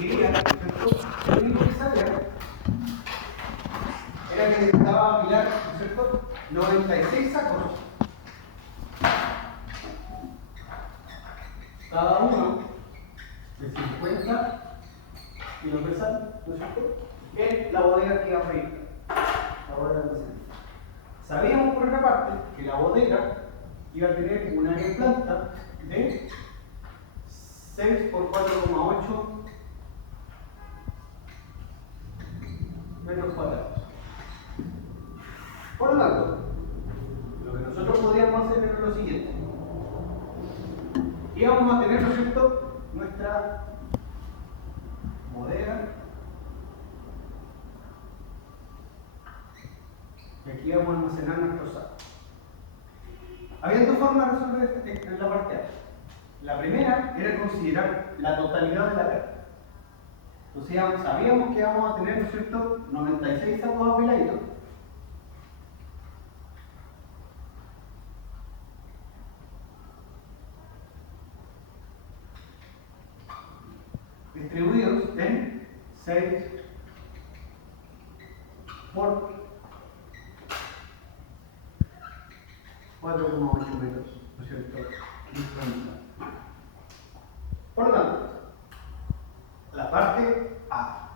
diría, ¿no es cierto? Lo único que sabía era que necesitaba apilar, ¿no es cierto?, 96 sacos, cada uno de 50 kilos de sal, ¿no es cierto?, en la bodega que iba a freír, la bodega de almacenamiento. Sabíamos por otra parte que la bodega iba a tener un área de planta de 6 por 4,8 metros cuadrados. Por lo tanto, lo que nosotros podríamos hacer es lo siguiente. Íbamos a tener, ¿no es cierto?, nuestra bodega. Y aquí vamos a almacenar nuestros sacos. Había dos formas de resolver en la parte A. La primera era considerar la totalidad de la carga. Entonces sabíamos que íbamos a tener, ¿no es cierto?, 96 sacos apiladitos. Distribuidos en 6 por 4,8 metros, ¿no es cierto?, por lo tanto, la parte A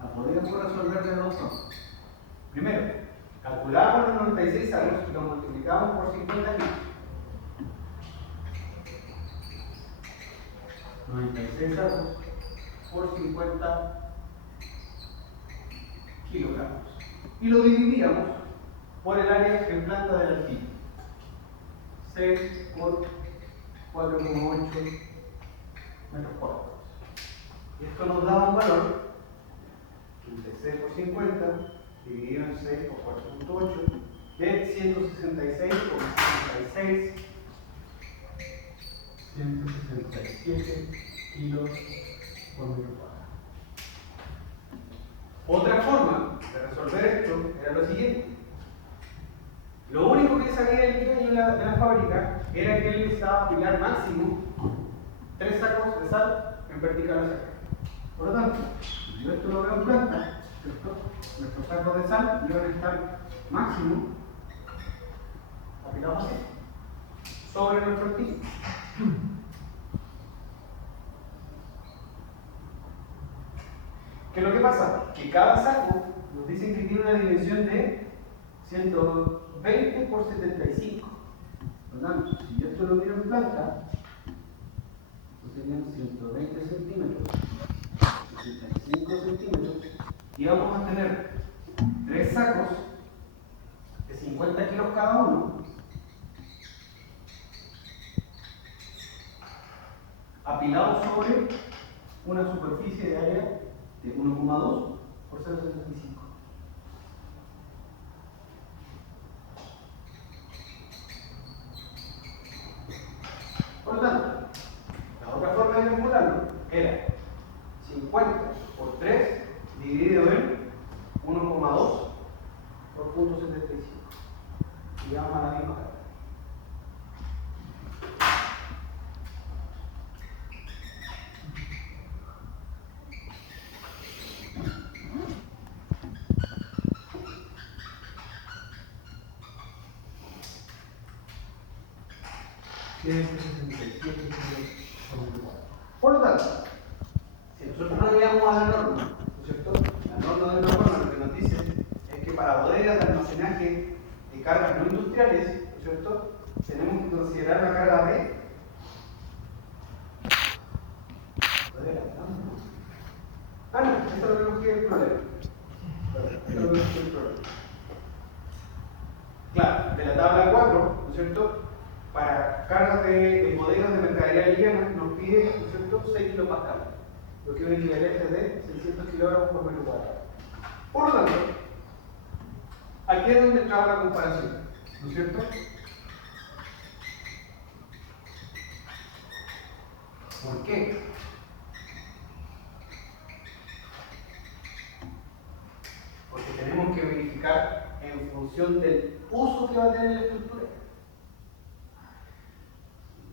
la podríamos resolver de dos formas. Primero, calculamos los 96 sacos y los multiplicamos por 50 kilos. 96 sacos por 50 kilogramos. Y lo dividíamos por el área en planta del alquillo. 6 por 4,8 metros cuadrados. Y esto nos da un valor de 6 por 50 dividido en 6 por 4,8 de 167 kilos por metro cuadrado. Otra forma de resolver esto era lo siguiente. Lo único que sabía el dueño de la fábrica era que él necesitaba apilar máximo 3 sacos de sal en vertical hacia acá. Por lo tanto, si yo esto lo veo en planta, nuestros sacos de sal iban a estar máximo apilados así, sobre nuestro alquillo. ¿Qué es lo que pasa? Que cada saco nos dicen que tiene una dimensión de 120 por 75. Por lo tanto, si yo esto lo miro en planta, serían 120 centímetros, 65 centímetros, y vamos a tener 3 sacos de 50 kilos cada uno, apilados sobre una superficie de área de 1,2 por 0,75. Por lo tanto, la otra forma de calcularlo era 50 por 3 dividido en 1,2 por 0,75. Y vamos a la misma carga. Por lo tanto, si nosotros no llegamos a la norma, ¿no es cierto? La norma de la norma lo que nos dice es que para bodegas de almacenaje de cargas no industriales, ¿no es cierto?, tenemos que considerar la carga de bodega, ¿no? Ah, no, esto es lo que nos queda el problema. Esto es lo que nos queda el problema. Claro, de la tabla 4, ¿no es cierto?, para cargas de bodegas de mercadería liviana nos pide, ¿no es cierto?, 6 kilopascales, lo que es un equivalente de 600 kilogramos por metro cuadrado. Por lo tanto, aquí es donde entraba la comparación, ¿no es cierto? ¿Por qué? Porque tenemos que verificar en función del uso que va a tener la estructura.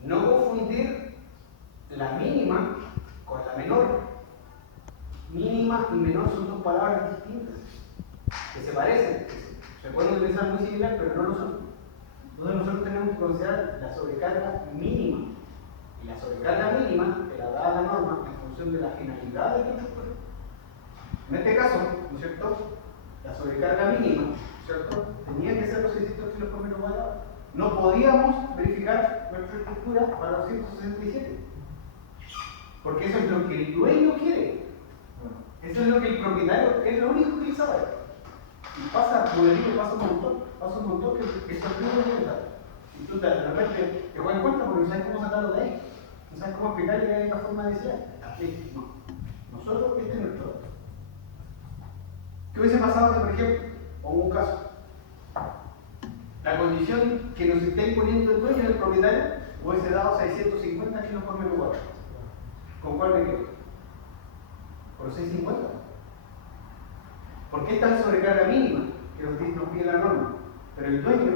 No confundir la mínima con la menor. mínima y menor son dos palabras distintas, que se parecen, se pueden utilizar muy similar, pero no lo son. Entonces nosotros tenemos que considerar la sobrecarga mínima. Y la sobrecarga mínima te la da la norma en función de la finalidad del constructor. En este caso, ¿no es cierto? La sobrecarga mínima, ¿cierto? Tenía que ser los 600 kilos por metro cuadrado. No podíamos verificar nuestra estructura para los 167. Porque eso es lo que el dueño quiere. Eso es lo que el propietario, es lo único que él sabe. Y pasa, modelito, pasa un montón que se olvida de verdad. Y tú de repente te das cuenta porque no sabes cómo sacarlo de ahí. No sabes cómo explicarle que hay una forma de decir. Aquí, no. Nosotros, este es nuestro dato. ¿Qué hubiese pasado si, por ejemplo, pongo un caso? La condición que nos esté imponiendo el dueño del propietario hubiese dado 650 kilos por metro cuadrado. ¿Con cuál me quedo? ¿Por 650? ¿Por qué esta sobrecarga mínima que nos pide la norma? Pero el dueño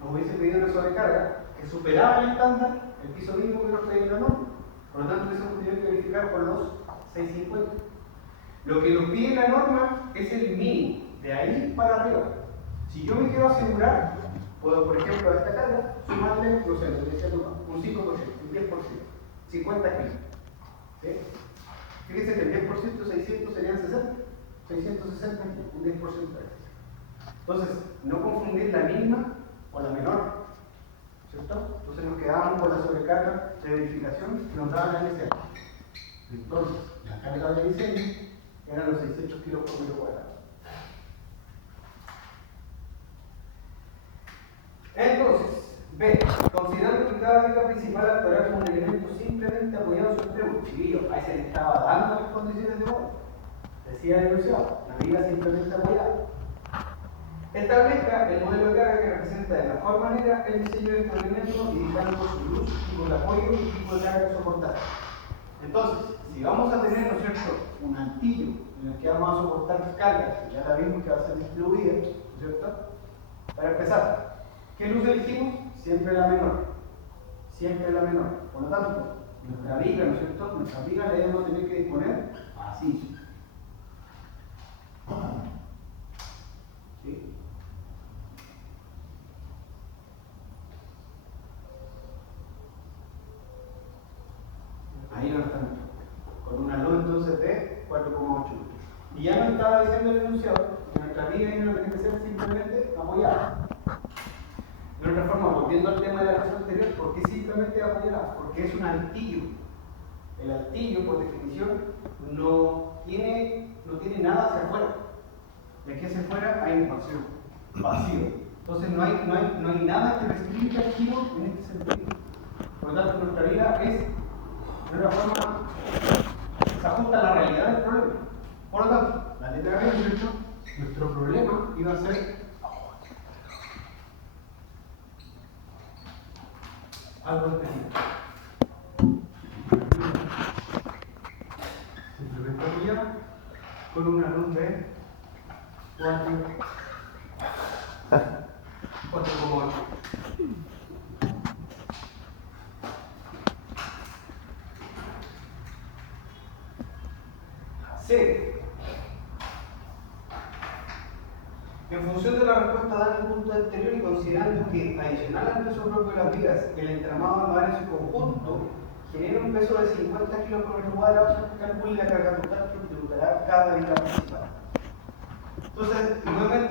nos hubiese pedido una sobrecarga que superaba el estándar, el piso mínimo que nos pedía la norma. Por lo tanto, hubiésemos tenido que verificar por los 650. Lo que nos pide la norma es el mínimo, de ahí para arriba. Si yo me quiero asegurar, puedo, por ejemplo, a esta carga sumarle, no sé, un 5%, un 10%, 50 kilos. ¿Sí? Fíjense que el 10% de 600 serían 60, 660 kilos, un 10% extra. Entonces, no confundir la mínima con la menor, ¿cierto? Entonces nos quedamos con la sobrecarga de verificación que nos daba la NSA. Entonces, la carga de diseño eran los 600 kilos por metro cuadrado. Entonces, B. Considerando que cada viga principal actuará como un elemento simplemente apoyado en su extremo. Chiquillos, ahí se le estaba dando las condiciones de modo. Decía el enunciado, la viga simplemente apoyada. Establezca el modelo de carga que representa de mejor manera el diseño de este elemento, indicando su luz, tipo de apoyo y tipo de carga soportada. Entonces, si vamos a tener, ¿no es cierto?, un altillo en el que vamos a soportar cargas, que ya la vimos que va a ser distribuida, ¿no es cierto? Para empezar, ¿qué luz elegimos? Siempre la menor. Siempre la menor. Por lo tanto, nuestra viga, ¿no es cierto?, nuestra viga la debemos tener que disponer así. ¿Sí? Ahí no estamos. Con una luz entonces de 4,8. Y ya nos estaba diciendo el enunciado que nuestra viga no tiene que ser simplemente apoyada. De otra forma, volviendo al tema de la clase anterior, ¿por qué simplemente apoyada? Porque es un altillo. El altillo, por definición, no tiene nada hacia afuera. Y aquí hacia afuera hay un vacío. Entonces no hay nada que restrinja el giro en este sentido. Por lo tanto, nuestra vida es, de una forma, se ajusta a la realidad del problema. Por lo tanto, la letra B, nuestro problema iba a ser algo específico. Simplemente apoyar con una luz de 4,8. C. En función de la respuesta dada en el punto anterior y considerando que adicional al peso propio de las vigas, el entramado anual en su conjunto genera un peso de 50 kg por metro cuadrado, calcule la carga total que tributará cada viga principal. Entonces, nuevamente